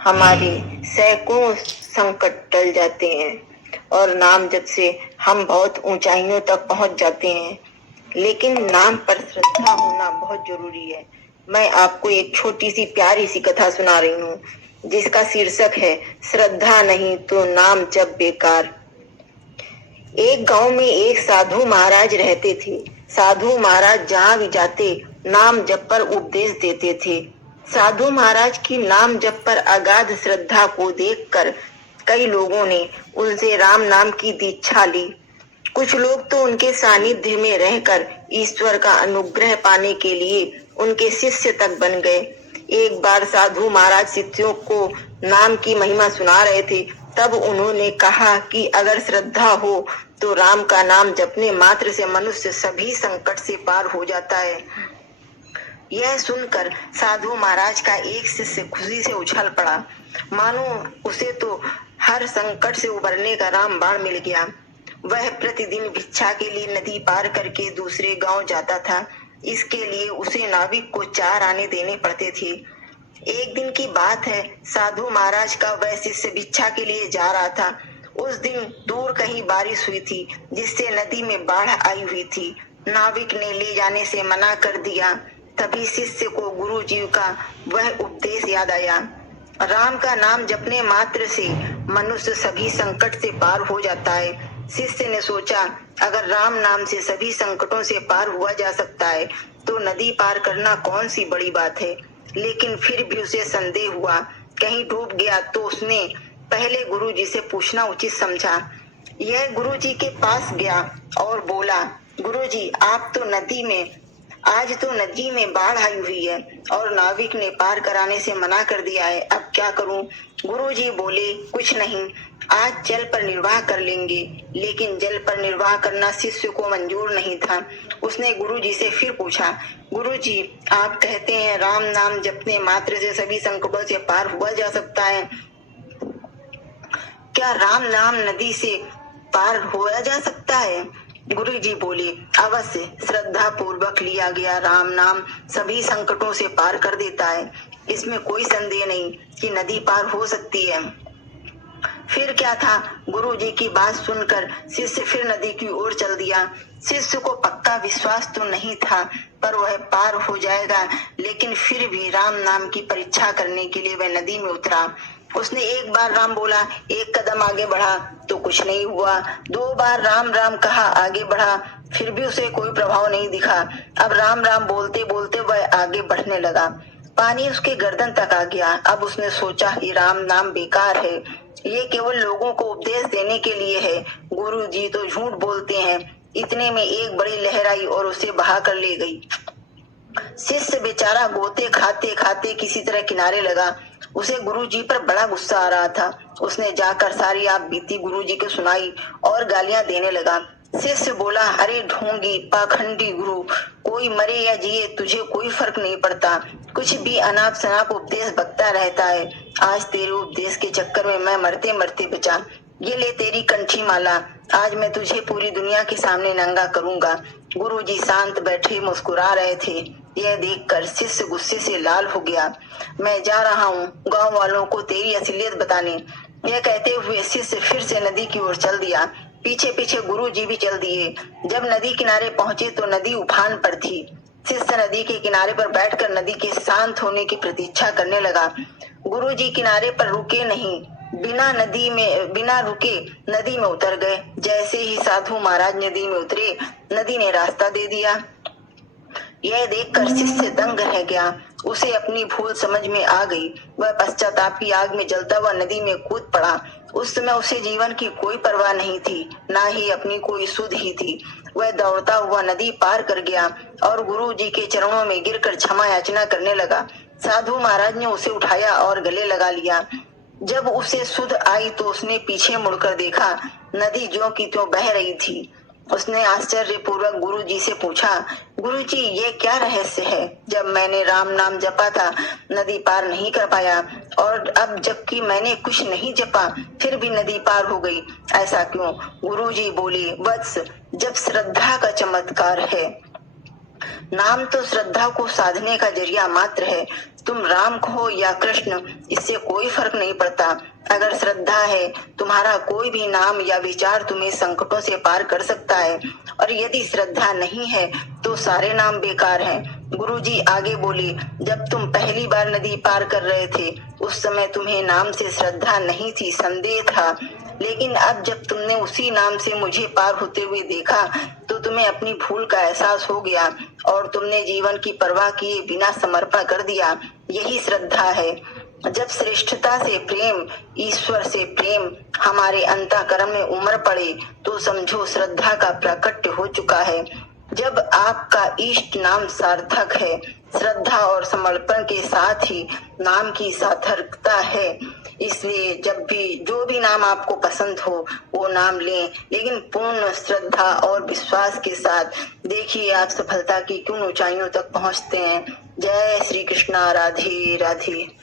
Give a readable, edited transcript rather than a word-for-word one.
हमारे सैकड़ों संकट टल जाते हैं और नाम जप से हम बहुत ऊंचाइयों तक पहुंच जाते हैं। लेकिन नाम पर श्रद्धा होना बहुत जरूरी है। मैं आपको एक छोटी सी प्यारी सी कथा सुना रही हूँ, जिसका शीर्षक है श्रद्धा नहीं तो नाम जप बेकार। एक गांव में एक साधु महाराज रहते थे। साधु महाराज जहाँ भी जाते नाम जप पर उपदेश देते थे। साधु महाराज की नाम जप पर अगाध श्रद्धा को देखकर कई लोगों ने उनसे राम नाम की दीक्षा ली। कुछ लोग तो उनके सानिध्य में रहकर ईश्वर का अनुग्रह पाने के लिए उनके शिष्य तक बन गए। एक बार साधु महाराज शिष्यों को नाम की महिमा सुना रहे थे। तब उन्होंने कहा कि अगर श्रद्धा हो तो राम का नाम जपने मात्र से मनुष्य सभी संकट से पार हो जाता है। यह सुनकर साधु महाराज का एक शिष्य खुशी से उछल पड़ा, मानो उसे तो हर संकट से उबरने का रामबाण मिल गया। वह प्रतिदिन भिक्षा के लिए नदी पार करके दूसरे गांव जाता था। इसके लिए उसे नाविक को 4 आने देने पड़ते थे। एक दिन की बात है, साधु महाराज का वह शिष्य भिक्षा के लिए जा रहा था। उस दिन दूर कहीं बारिश हुई थी, जिससे नदी में बाढ़ आई हुई थी। नाविक ने ले जाने से मना कर दिया। तभी शिष्य को गुरु जी का वह उपदेश याद आया। राम का नाम जपने मात्र से मनुष्य सभी संकट से पार हो जाता है। शिष्य ने सोचा, अगर राम नाम से सभी संकटों से पार हुआ जा सकता है तो नदी पार करना कौन सी बड़ी बात है। लेकिन फिर भी उसे संदेह हुआ, कहीं डूब गया तो उसने पहले गुरु जी से पूछना उचित समझा। यह गुरु जी के पास गया और बोला, गुरु जी आज तो नदी में बाढ़ आई हुई है और नाविक ने पार कराने से मना कर दिया है, अब क्या करूं। गुरु जी बोले, कुछ नहीं, आज जल पर निर्वाह कर लेंगे। लेकिन जल पर निर्वाह करना शिष्य को मंजूर नहीं था। उसने गुरु जी से फिर पूछा, गुरु जी आप कहते हैं राम नाम जपने मात्र से सभी संकटों से पार हुआ जा सकता है, क्या राम नाम नदी से पार हुआ जा सकता है। गुरु जी बोले, अवश्य, श्रद्धा पूर्वक लिया गया राम नाम सभी संकटों से पार कर देता है। इसमें कोई संदेह नहीं कि नदी पार हो सकती है। फिर क्या था, गुरु जी की बात सुनकर शिष्य फिर नदी की ओर चल दिया। शिष्य को पक्का विश्वास तो नहीं था पर वह पार हो जाएगा, लेकिन फिर भी राम नाम की परीक्षा करने के लिए वह नदी में उतरा। उसने एक बार राम बोला, एक कदम आगे बढ़ा तो कुछ नहीं हुआ। 2 बार राम राम कहा, आगे बढ़ा, फिर भी उसे कोई प्रभाव नहीं दिखा। अब राम राम बोलते बोलते वह आगे बढ़ने लगा। पानी उसके गर्दन तक आ गया। अब उसने सोचा, ये राम नाम बेकार है, ये केवल लोगों को उपदेश देने के लिए है, गुरु जी तो झूठ बोलते हैं। इतने में एक बड़ी लहर आई और उसे बहा कर ले गई। शिष्य बेचारा गोते खाते खाते किसी तरह किनारे लगा। उसे गुरु जी पर बड़ा गुस्सा आ रहा था। उसने जाकर सारी आप बीती गुरु जी को सुनाई और गालियां देने लगा। शिष्य बोला, अरे ढोंगी पाखंडी गुरु, कोई मरे या जिए तुझे कोई फर्क नहीं पड़ता, कुछ भी अनाप शनाप उपदेश बकता रहता है। आज तेरे उपदेश के चक्कर में मैं मरते मरते बचा। ये ले तेरी कंठी माला, आज मैं तुझे पूरी दुनिया के सामने नंगा करूंगा। गुरु जी शांत बैठे मुस्कुरा रहे थे। यह देखकर शिष्य गुस्से से लाल हो गया। मैं जा रहा हूँ गांव वालों को तेरी असलियत बताने। यह कहते हुए शिष्य फिर से नदी की ओर चल दिया। पीछे पीछे गुरु जी भी चल दिए। जब नदी किनारे पहुंचे तो नदी उफान पर थी। शिष्य नदी के किनारे पर बैठकर नदी के शांत होने की प्रतीक्षा करने लगा। गुरु जी किनारे पर रुके नहीं, बिना रुके नदी में उतर गए। जैसे ही साधु महाराज नदी में उतरे, नदी ने रास्ता दे दिया। यह देखकर शिष्य दंग रह गया। उसे अपनी भूल समझ में आ गई। वह पश्चाताप की आग में जलता हुआ नदी में कूद पड़ा। उस समय उसे जीवन की कोई परवाह नहीं थी, ना ही अपनी कोई सुध ही थी। वह दौड़ता हुआ नदी पार कर गया और गुरु जी के चरणों में गिरकर क्षमा याचना करने लगा। साधु महाराज ने उसे उठाया और गले लगा लिया। जब उसे सुध आई तो उसने पीछे मुड़कर देखा, नदी ज्यों की त्यों बह रही थी। उसने आश्चर्यपूर्वक गुरु जी से पूछा, गुरु जी ये क्या रहस्य है, जब मैंने राम नाम जपा था नदी पार नहीं कर पाया और अब जबकि मैंने कुछ नहीं जपा फिर भी नदी पार हो गई, ऐसा क्यों। गुरु जी बोले, वत्स, जब श्रद्धा का चमत्कार है। नाम तो श्रद्धा को साधने का जरिया मात्र है। तुम राम कहो या कृष्ण, इससे कोई फर्क नहीं पड़ता। अगर श्रद्धा है, तुम्हारा कोई भी नाम या विचार तुम्हें संकटों से पार कर सकता है, और यदि श्रद्धा नहीं है तो सारे नाम बेकार हैं। गुरुजी आगे बोले, जब तुम पहली बार नदी पार कर रहे थे, उस समय तुम्हें नाम से श्रद्धा नहीं थी, संदेह था। लेकिन अब जब तुमने उसी नाम से मुझे पार होते हुए देखा, तो तुम्हें अपनी भूल का एहसास हो गया और तुमने जीवन की परवाह किए बिना समर्पण कर दिया। यही श्रद्धा है। जब श्रेष्ठता से प्रेम, ईश्वर से प्रेम हमारे अंतःकरण में उमड़ पड़े, तो समझो श्रद्धा का प्राकट्य हो चुका है। जब आपका इष्ट नाम सार्थक है, श्रद्धा और समर्पण के साथ ही नाम की सार्थकता है। इसलिए जब भी जो भी नाम आपको पसंद हो वो नाम लें, लेकिन पूर्ण श्रद्धा और विश्वास के साथ। देखिए आप सफलता की किन ऊंचाइयों तक पहुंचते हैं। जय श्री कृष्णा। राधे राधे।